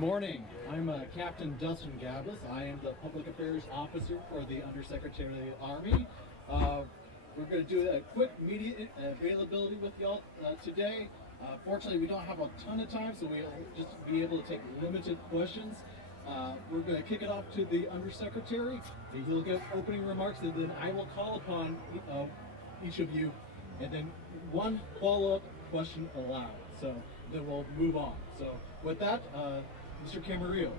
Morning. I'm Captain Dustin Gabas. I am the Public Affairs Officer for the Undersecretary of the Army. We're going to do a quick media availability with y'all today. Fortunately, we don't have a ton of time, so we'll just be able to take limited questions. We're going to kick it off to the Undersecretary. He'll give opening remarks, and then I will call upon each of you, and then one follow-up question allowed. So then we'll move on. So with that, Mr. Camarillo.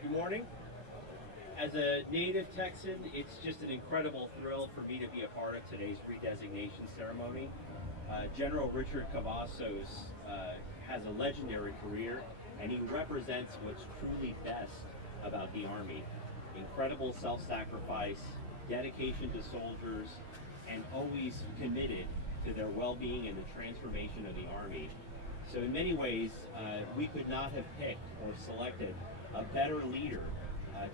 Good morning. As a native Texan, it's just an incredible thrill for me to be a part of today's redesignation ceremony. General Richard Cavazos has a legendary career, and he represents what's truly best about the Army. Incredible self-sacrifice, dedication to soldiers, and always committed to their well-being and the transformation of the Army. So in many ways, we could not have picked or selected a better leader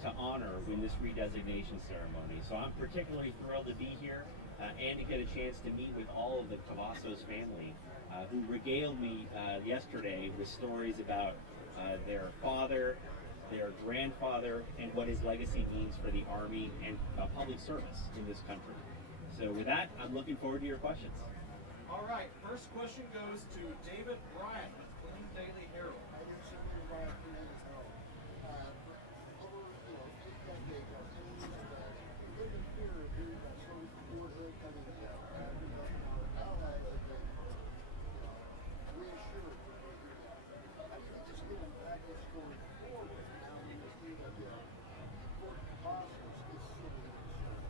to honor in this redesignation ceremony. So I'm particularly thrilled to be here and to get a chance to meet with all of the Cavazos family who regaled me yesterday with stories about their father, their grandfather, and what his legacy means for the Army and public service in this country. So with that, I'm looking forward to your questions. All right, first question goes to David Bryant with Killeen Daily Herald. I hear Senator Bryant Killeen Herald. For over 8 decades, our enemies have lived in fear of being soldiers from warhead coming in. Our allies have been reassured that we're here. How do you think this little package going forward now when you see that Fort Cavazos is civil insurance?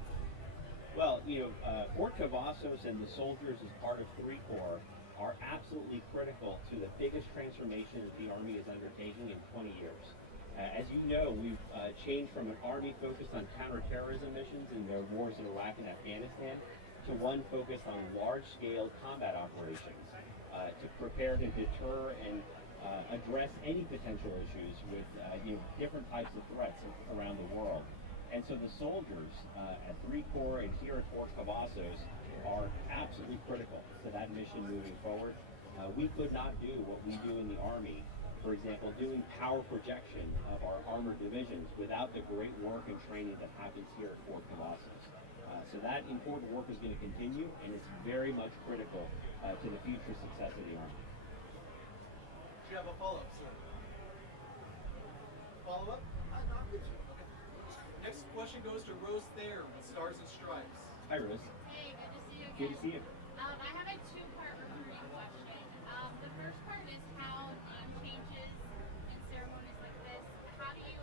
Well, Fort Cavazos and the soldiers as part of 3 Corps are absolutely critical to the biggest transformation that the Army is undertaking in 20 years. As you know, we've changed from an Army focused on counterterrorism missions in their wars in Iraq and Afghanistan to one focused on large-scale combat operations to prepare to deter and address any potential issues with different types of threats around the world. And so the soldiers at 3 Corps and here at Fort Cavazos are absolutely critical to that mission moving forward. We could not do what we do in the Army, for example, doing power projection of our armored divisions without the great work and training that happens here at Fort Cavazos. So that important work is going to continue, and it's very much critical to the future success of the Army. Do you have a follow-up, sir? Follow-up? I'm good, sir. Okay. Next question goes to Rose Thayer with Stars and Stripes. Hi, Rose. Hey, good to see you again. Good to see you. I have a 2-part recruiting question. The first part is how name changes in ceremonies like this. How do you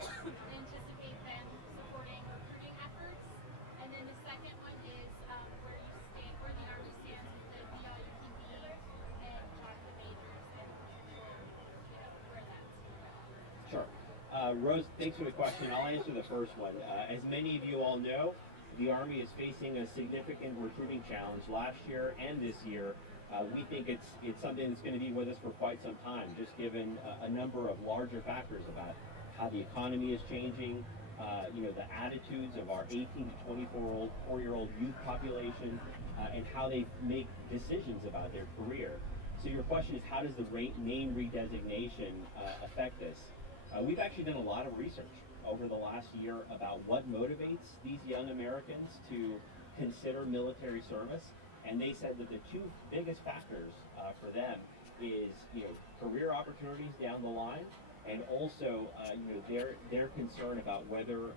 anticipate them supporting recruiting efforts? And then the second one is where the Army stands with the VLUPB and chocolate majors and where that's. Sure. Rose, thanks for the question. I'll answer the first one. As many of you all know, the Army is facing a significant recruiting challenge last year and this year. We think it's something that's going to be with us for quite some time, just given a number of larger factors about how the economy is changing, the attitudes of our 18 to 24-year-old youth population, and how they make decisions about their career. So your question is, how does the name redesignation affect this? We've actually done a lot of research over the last year about what motivates these young Americans to consider military service, and they said that the 2 biggest factors for them is career opportunities down the line, and also their concern about whether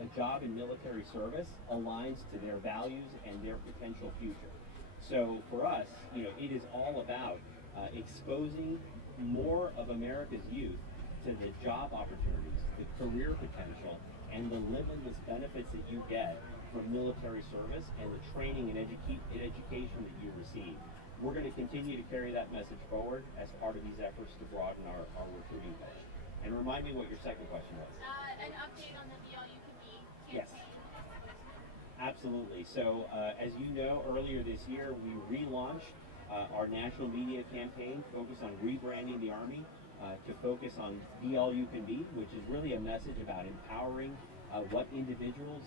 a job in military service aligns to their values and their potential future. So for us, it is all about exposing more of America's youth to the job opportunities, the career potential, and the limitless benefits that you get from military service and the training and education that you receive. We're going to continue to carry that message forward as part of these efforts to broaden our recruiting push. And remind me what your second question was. An update on the VLUPB campaign. Yes. Absolutely. So as you know, earlier this year, we relaunched our national media campaign focused on rebranding the Army to focus on Be All You Can Be, which is really a message about empowering what individuals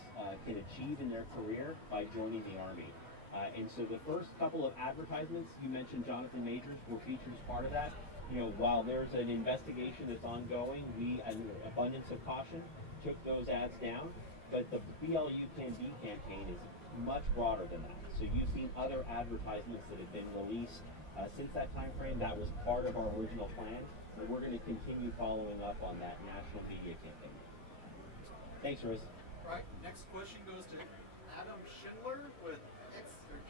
can achieve in their career by joining the Army. And so the first couple of advertisements, you mentioned Jonathan Majors, were featured as part of that. While there's an investigation that's ongoing, we, as an abundance of caution, took those ads down. But the BLU Can Be campaign is much broader than that. So you've seen other advertisements that have been released since that time frame. That was part of our original plan, and we're going to continue following up on that national media campaign. Thanks, Rose. All right, next question goes to Adam Schindler with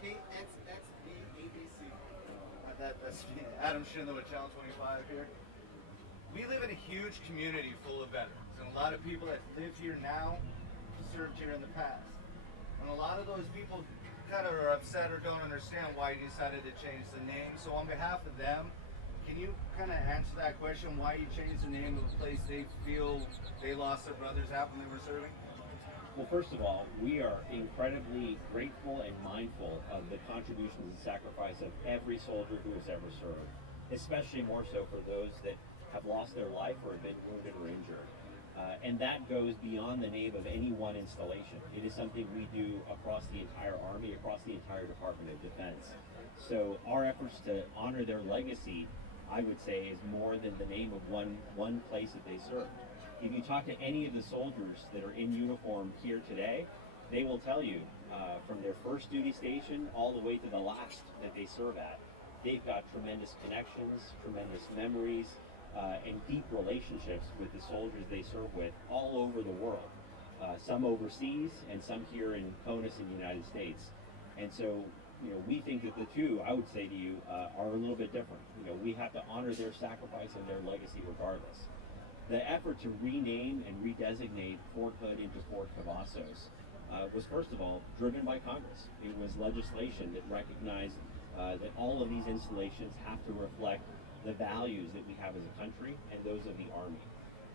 KXXBABC. That's me, Adam Schindler with Channel 25 here. We live in a huge community full of veterans, and a lot of people that live here now served here in the past. And a lot of those people kind of are upset or don't understand why you decided to change the name. So on behalf of them, can you kind of answer that question, why you changed the name of a place they feel they lost their brothers at when they were serving? Well, first of all, we are incredibly grateful and mindful of the contributions and sacrifice of every soldier who has ever served, especially more so for those that have lost their life or have been wounded or injured. And that goes beyond the name of any one installation. It is something we do across the entire Army, across the entire Department of Defense. So our efforts to honor their legacy, I would say, is more than the name of one place that they served. If you talk to any of the soldiers that are in uniform here today, they will tell you from their first duty station all the way to the last that they serve at, they've got tremendous connections, tremendous memories, and deep relationships with the soldiers they serve with all over the world. Some overseas and some here in CONUS in the United States. And so, we think that the two, I would say to you, are a little bit different. We have to honor their sacrifice and their legacy regardless. The effort to rename and redesignate Fort Hood into Fort Cavazos was first of all driven by Congress. It was legislation that recognized that all of these installations have to reflect the values that we have as a country and those of the Army.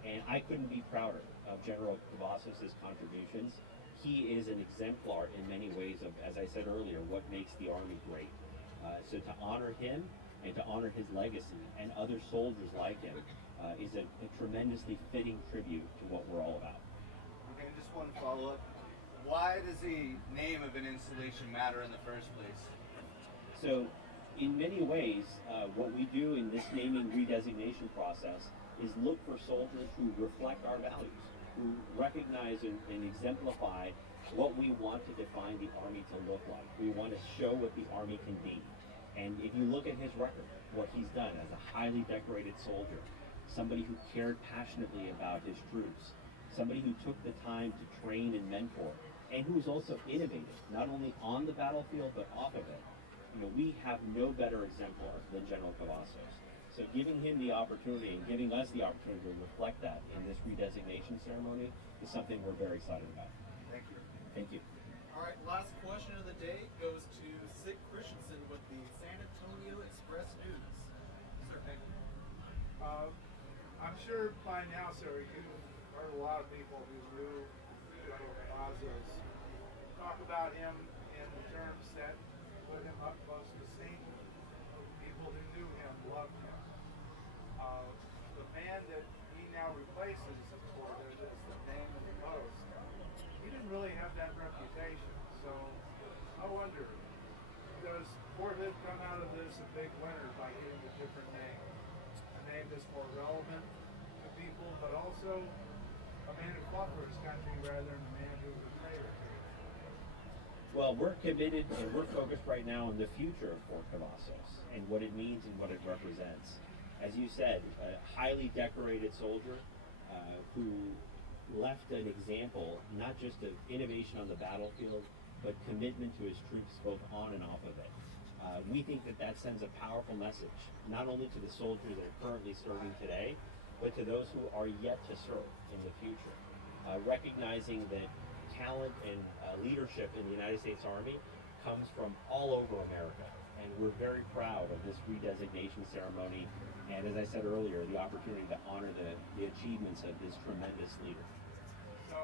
And I couldn't be prouder of General Cavazos' contributions. He is an exemplar in many ways of, as I said earlier, what makes the Army great. So to honor him and to honor his legacy and other soldiers like him is a tremendously fitting tribute to what we're all about. Okay, just one follow-up. Why does the name of an installation matter in the first place? So, in many ways, what we do in this naming redesignation process is look for soldiers who reflect our values, who recognize and exemplify what we want to define the Army to look like. We want to show what the Army can be. And if you look at his record, what he's done as a highly decorated soldier, somebody who cared passionately about his troops, somebody who took the time to train and mentor, and who was also innovative, not only on the battlefield, but off of it. We have no better exemplar than General Cavazos. So giving him the opportunity and giving us the opportunity to reflect that in this redesignation ceremony is something we're very excited about. Thank you. Thank you. All right, last question of the day goes to Sid Christensen with the San Antonio Express News. Sir, thank you. I'm sure by now, sir, you've heard a lot of people who knew General Cavazos talk about him in the terms that put him up close to Satan. People who knew him loved him. The man that he now replaces for as the name of the post, he didn't really have that reputation. So I wonder, does Fort Hood come out of this a big winner by getting a different name? A name that's more relevant to people, but also a man who fought for his country rather than a man who was a traitor. Well, we're committed and we're focused right now on the future of Fort Cavazos and what it means and what it represents. As you said, a highly decorated soldier who left an example not just of innovation on the battlefield, but commitment to his troops both on and off of it. We think that sends a powerful message, not only to the soldiers that are currently serving today, but to those who are yet to serve in the future. Recognizing that talent and leadership in the United States Army comes from all over America. And we're very proud of this redesignation ceremony. And as I said earlier, the opportunity to honor the achievements of this tremendous leader. So,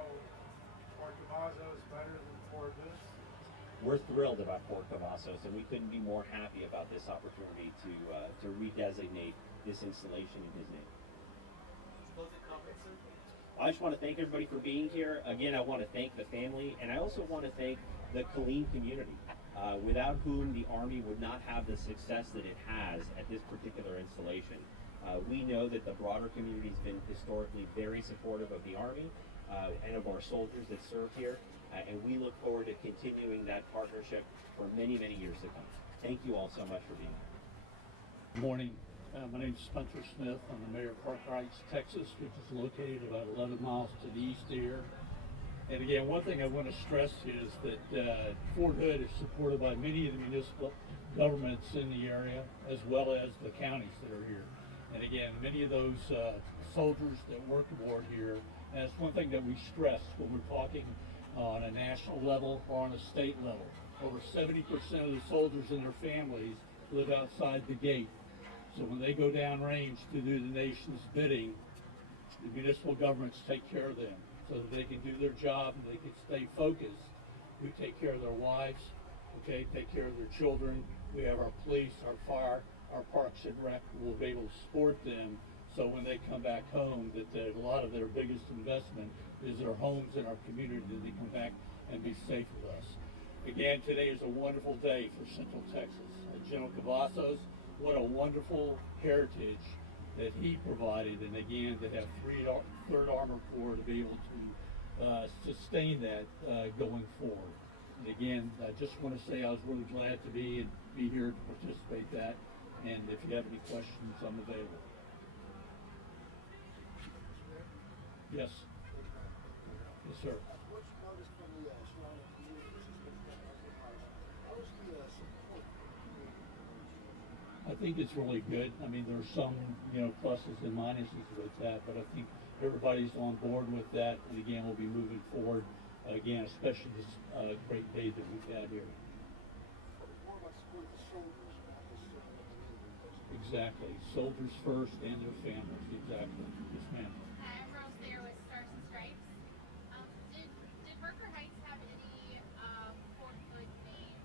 Fort Cavazos better than Fort Hood? We're thrilled about Fort Cavazos, and we couldn't be more happy about this opportunity to redesignate this installation in his name. Closing comments, sir? I just want to thank everybody for being here. Again, I want to thank the family, and I also want to thank the Killeen community. without whom the Army would not have the success that it has at this particular installation. We know that the broader community has been historically very supportive of the Army and of our soldiers that serve here, and we look forward to continuing that partnership for many, many years to come. Thank you all so much for being here. Good morning. My name is Spencer Smith. I'm the mayor of Fort Cavazos, Texas, which is located about 11 miles to the east here. And again, one thing I want to stress is that Fort Hood is supported by many of the municipal governments in the area, as well as the counties that are here. And again, many of those soldiers that work aboard here, and that's one thing that we stress when we're talking on a national level or on a state level. Over 70% of the soldiers and their families live outside the gate. So when they go downrange to do the nation's bidding, the municipal governments take care of them so that they can do their job and they can stay focused. We take care of their wives, okay, take care of their children. We have our police, our fire, our parks and rec will be able to support them so when they come back home that a lot of their biggest investment is their homes and our community, that they come back and be safe with us. Again, today is a wonderful day for Central Texas. General Cavazos, what a wonderful heritage that he provided, and again, to have 3rd Armor Corps to be able to sustain that going forward. And again, I just want to say I was really glad to be here to participate in that, and if you have any questions, I'm available. Yes. Yes, sir. What you noticed from the surrounding communities has been how is the support? I think it's really good. I mean, there's some, pluses and minuses with that, but I think everybody's on board with that. And again, we'll be moving forward, again, especially this great day that we've had here. More about support the soldiers, not necessarily the community. Exactly. Soldiers first and their families. Exactly. Yes, ma'am. Emerald's there with Stars and Stripes. Did Worker Heights have any Fort Hood named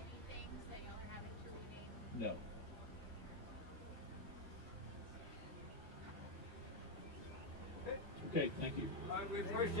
any things that y'all are having to rename? No. Okay, thank you. We appreciate